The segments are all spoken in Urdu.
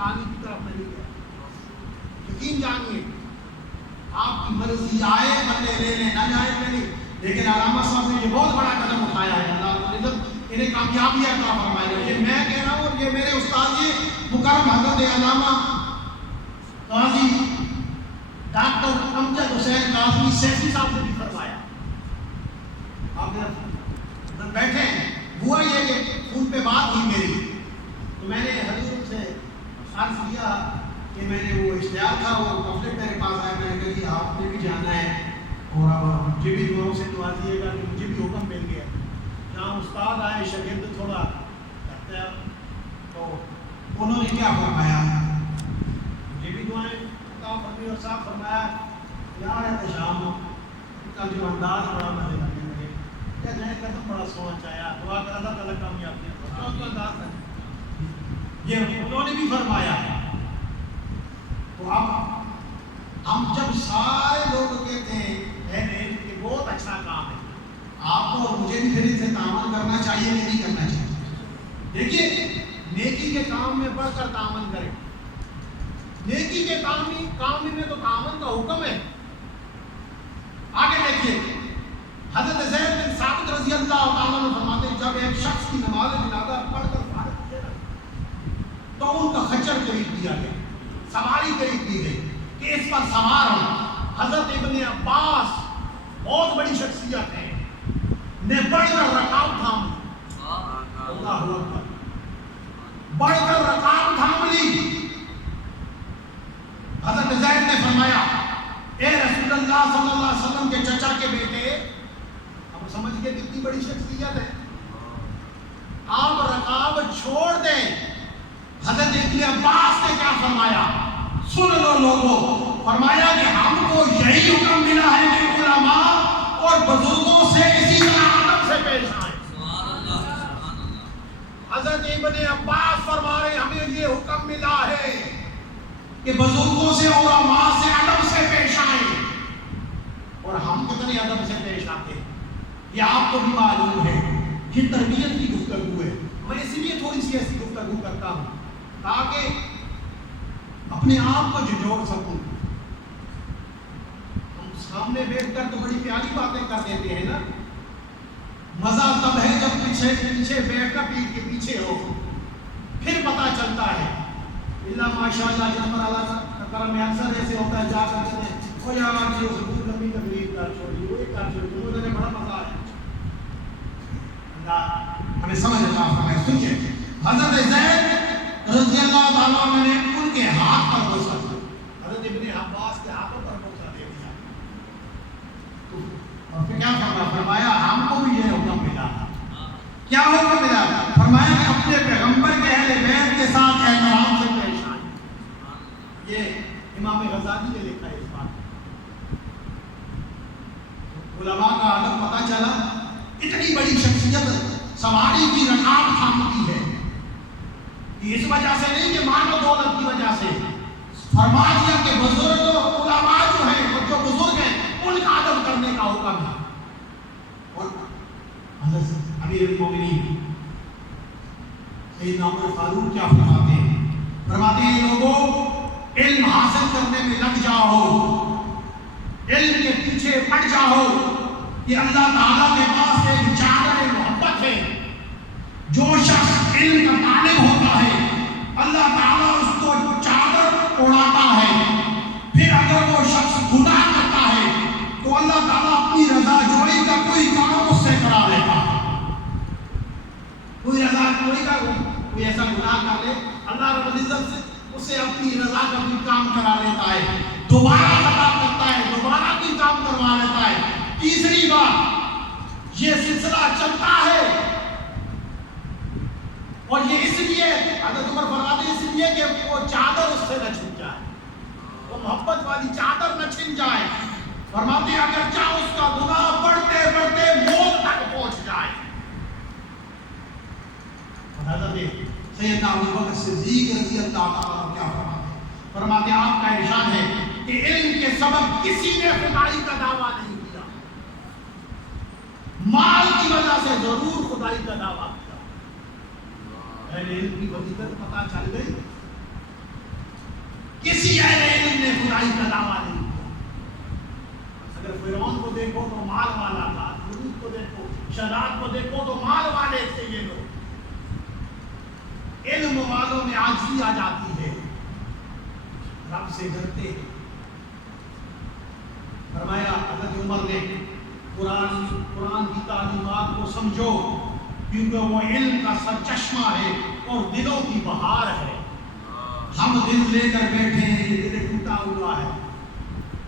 کہانی کی طرف نہیں گیا. یقین جانیے آپ کی مرضی آئے بندے لے لیں، نہ جائے نہیں. لیکن علامہ صاحب نے یہ بہت بڑا قدم اٹھایا ہے. اللہ تعالیٰ انہیں کامیابی عطا فرمائے گا. یہ میں کہہ رہا ہوں اور یہ میرے استاد جی مکرم حضرت علامہ قاضی ڈاکٹر امجد حسین کاظمی سیفی صاحب نے بھی فرمایا. آپ بیٹھے ہیں. ہوا یہ کہ فون پہ بات ہوئی میری، تو میں نے حضور سے عرض کیا کہ میں نے وہ اشتہار تھا، وہ پمفلٹ میرے پاس آیا. میں نے کہا کہ آپ نے بھی جانا ہے اور مجھے بھی دعاؤں سے دعا دیجیے گا کہ مجھے بھی حکم مل گیا. جہاں استاد آئے شاگرد تھوڑا کرتے ہیں تو انہوں نے کیا فرمایا، مجھے بھی دعائیں عطا فرمائی اور صاحب فرمایا یار احتشام ان کا جو انداز بڑا مزے لگے مجھے. کیا جائے قدم بڑا سونا چاہیا، دعا کر اللہ تعالیٰ کامیاب کیا تو انداز ہے. یہ انہوں نے بھی فرمایا. تو اب ہم جب سارے لوگ کہتے ہیں کہ بہت اچھا کام ہے، آپ کو اور مجھے بھی پھر اسے تعاون کرنا چاہیے کہ نہیں کرنا چاہیے. دیکھیے نیکی کے کام میں بڑھ کر تعاون کریں. نیکی کے کام میں تو تعاون کا حکم ہے. آگے دیکھیے حضرت زید بن ثابت رضی اللہ تعالیٰ عنہ فرماتے ہیں جب ایک شخص کی نماز جنازہ پڑھ کر فارغ ہوئے تو ان کا خچر قریب دیا گیا، سواری قریب دی گئی کہ اس پر سوار ہو. حضرت ابن عباس بہت بڑی شخصیت ہے، نے بڑھ کر رکاب تھام لی. اللہ اکبر، بڑھ کر رکاب تھام لی. حضرت زید نے فرمایا اے رسول اللہ صلی اللہ علیہ وسلم کے چچا کے بیٹے، اب سمجھ گئے کتنی بڑی شخصیت ہے، آپ رکاب چھوڑ دیں. حضرت ابن عباس نے کیا فرمایا، سن لو لوگوں، فرمایا کہ ہم کو یہی حکم ملا ہے کہ علماء اور بزرگوں سے اسی طرح ادب سے پیش آئیں. حضرت ابن عباس فرما رہے ہمیں یہ حکم ملا ہے کہ بزرگوں سے علماء سے ادب سے پیش آئیں. اور ہم کتنے ادب سے پیش آتے ہیں یہ آپ کو بھی معلوم ہے. یہ تربیت کی گفتگو ہے. میں اس لیے تھوڑی سی ایسی گفتگو کرتا ہوں تاکہ اپنے آپ کو جوڑ سکوں. ہم سامنے بیٹھ کر تو بڑی پیاری باتیں کر دیتے ہیں نا، مزہ تب ہے جب پیچھے بیٹھ کر پیٹ کے پیچھے ہو، پھر پتا چلتا ہے. اللہ ماشاء اللہ جس پر اللہ کا کرم ہے اکثر ایسے ہوتا ہے جا کر کہتے ہیں او یار آج یہ حضور نبی تقریر کر چھوڑی، وہ کر چھوڑی، وہ نے بڑا مزہ آیا. اللہ ہمیں سمجھ عطا فرمائے. سنیے حضرت زید رضی اللہ تعالیٰ عنہ نے ان کے ہاتھ پر بوسہ دیا. حضرت ابن عباس کے ہاتھوں پر بوسہ دے دیا. اور پھر کیا فرمایا ہم کو بھی یہ حکم ملا. کیا حکم ملا؟ فرمایا کہ اپنے پیغمبر کے اہل بیت کے ساتھ احترام سے پیش آئیں. یہ امام غزالی نے لکھا ہے اس بات. علماء کا ادب پتہ چلا. اتنی بڑی شخصیت سواری کی رکاب تھامتی ہے اس وجہ سے نہیں کہ مال و دولت کی وجہ سے. فرما دیا کہ بزرگ علماء جو ہیں، جو بزرگ ہیں، ان کا ادب کرنے کا حکم ہے. اور حضرت امیر المومنین سیدنا عمر فاروق کیا فرماتے ہیں؟ فرماتے ہیں لوگوں علم حاصل کرنے میں لگ جاؤ، علم کے پیچھے پڑ جاؤ. کہ اللہ تعالیٰ کے پاس ایک چادر محبت ہے. جو شخص علم کا طالب ہوتا ہے اللہ تعالیٰ اس کو چادر اڑاتا ہے. پھر اگر وہ شخص گناہ کرتا ہے تو اللہ تعالیٰ اپنی رضا جوئی کا کوئی کام اس سے کرا لیتا ہے. کوئی رضا جوئی کا کوئی ایسا گناہ کر لے اللہ رب العزت سے اسے اپنی رضا کا کوئی کام کرا لیتا ہے. دوبارہ خطا کرتا ہے دوبارہ کوئی کام کروا لیتا ہے. تیسری بات یہ سلسلہ چلتا ہے اور یہ اس لیے حضرت عمر فرماتے ہیں اس لیے کہ وہ چادر اس سے نہ چھوٹ جائے، وہ محبت والی چادر نہ چھن جائے. فرماتے ہیں اگر چاہے اس کا گناہ بڑھتے بڑھتے موت تک پہنچ جائے. حضرت سیدنا ابو بکر صدیق رضی اللہ تعالیٰ عنہ کیا فرماتے ہیں آپ کا ارشاد ہے کہ علم کے سبب کسی نے خدائی کا دعویٰ نہیں کیا، مال کی وجہ سے ضرور خدائی کا دعویٰ کیا. علم کی وجہ پتہ چل گئی بادشاہی کا دعویٰ نہیں کیا. اگر فرعون کو دیکھو تو مال والا تھا، لوط کو دیکھو، شداد کو دیکھو تو مال والے تھے یہ لوگ. علم والوں میں عاجزی آ جاتی ہے، رب سے ڈرتے ہیں. فرمایا حضرت عمر نے قرآن کی تعلیمات کو سمجھو، کیونکہ وہ علم کا سرچشمہ ہے اور دلوں کی بہار ہے. ہم دل لے کر بیٹھے ہیں، یہ دل ٹوٹا ہوا ہے.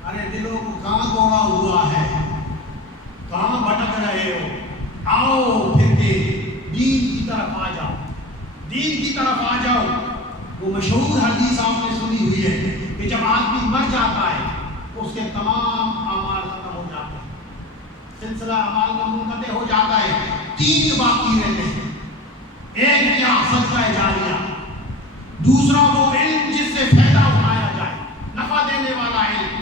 ارے دلوں کو کہاں توڑا ہوا ہے، کہاں بھٹک رہے ہو؟ آؤ پھر کے دین کی طرف آ جاؤ، دین کی طرف آ جاؤ. وہ مشہور حدیث آپ نے سنی ہوئی ہے کہ جب آدمی مر جاتا ہے تو اس کے تمام اعمال ختم ہو جاتے ہیں، سلسلہ اعمال کا منقطع ہو جاتا ہے. 3 باقی رہتے ہیں. ایک کیا؟ صدقہ جاریہ. دوسرا وہ علم جس سے فائدہ اٹھایا جائے، نفع دینے والا علم.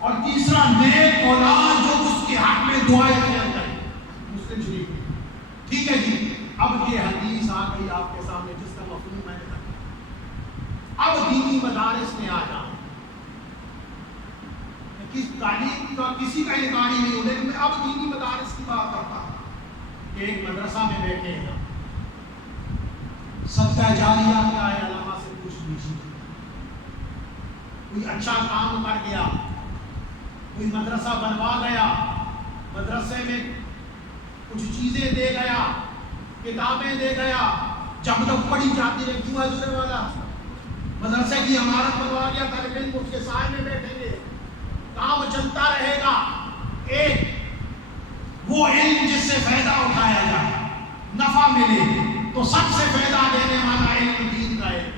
اور تیسرا نیک اولاد جو اس کے حق میں دعائیں خیر کرے. مسلم شریف میں. ٹھیک ہے جی. اب یہ حدیث آ گئی آپ کے سامنے جس کا مفہوم میں نے رکھا. اب دینی مدارس میں آ جاؤ. کس تعلیم کا کسی کا انکار ہی نہیں ہو، لیکن میں اب دینی مدارس کی بات کرتا ہوں کہ ایک مدرسہ میں بیٹھے ہیں. صدقہ جاریہ کیا ہے؟ علماء سے پوچھ لیجیے. کوئی اچھا کام کر گیا، کوئی مدرسہ بنوا گیا، مدرسے میں کچھ چیزیں دے گیا، کتابیں دے گیا، جب تک پڑھی جاتی ہے. کیوں حضور والا مدرسے کی عمارت بنوا گیا، طالب علم اس کے سائے میں بیٹھیں گے، کام چلتا رہے گا. ایک وہ علم جس سے فائدہ اٹھایا جائے، نفع ملے، تو سب سے فائدہ دینے والا علم دین کا ہے،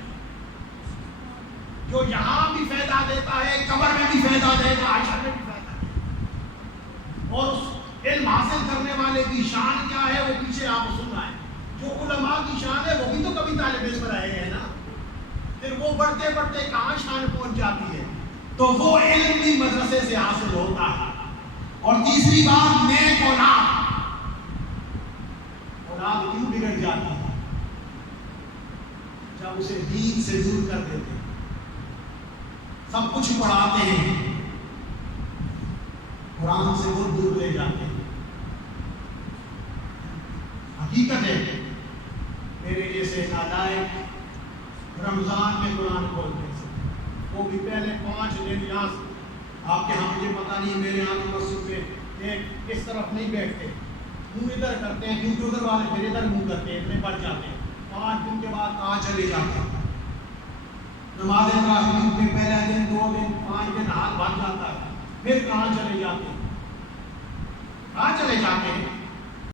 جو یہاں بھی فائدہ دیتا ہے، قبر میں بھی فائدہ دے گا، عشر میں بھی فائدہ دے گا. اور اس علم حاصل کرنے والے کی شان کیا ہے وہ پیچھے آپ سننا ہے. جو علماء کی شان ہے وہ بھی تو کبھی طالب علم رہے ہیں نا، پھر وہ بڑھتے بڑھتے کہاں شان پہنچ جاتی ہے. تو وہ علم بھی مدرسے سے حاصل ہوتا ہے. اور تیسری بات، نیک اولاد. اولاد کیوں بگڑ جاتی ہے؟ جب اسے دین سے دور کر دیتے ہیں. سب کچھ پڑھاتے ہیں، قرآن سے وہ دور لے جاتے ہیں. حقیقت ہے میرے جیسے نالائق رمضان میں قرآن کھولتے ہیں، وہ بھی پہلے 5 دن یہاں. آپ کے ہاں مجھے پتہ نہیں، میرے یہاں کی مسجد میں ایک اس طرف نہیں بیٹھتے، منہ ادھر کرتے ہیں، کیونکہ ادھر والے پھر ادھر منہ کرتے ہیں، اتنے بڑھ جاتے ہیں. 5 دن کے بعد کہاں چلے جاتے ہیں؟ نماز تراویح میں پہلے دن 2 دن 5 دن حال بھر جاتا ہے، پھر کہاں چلے جاتے ہیں؟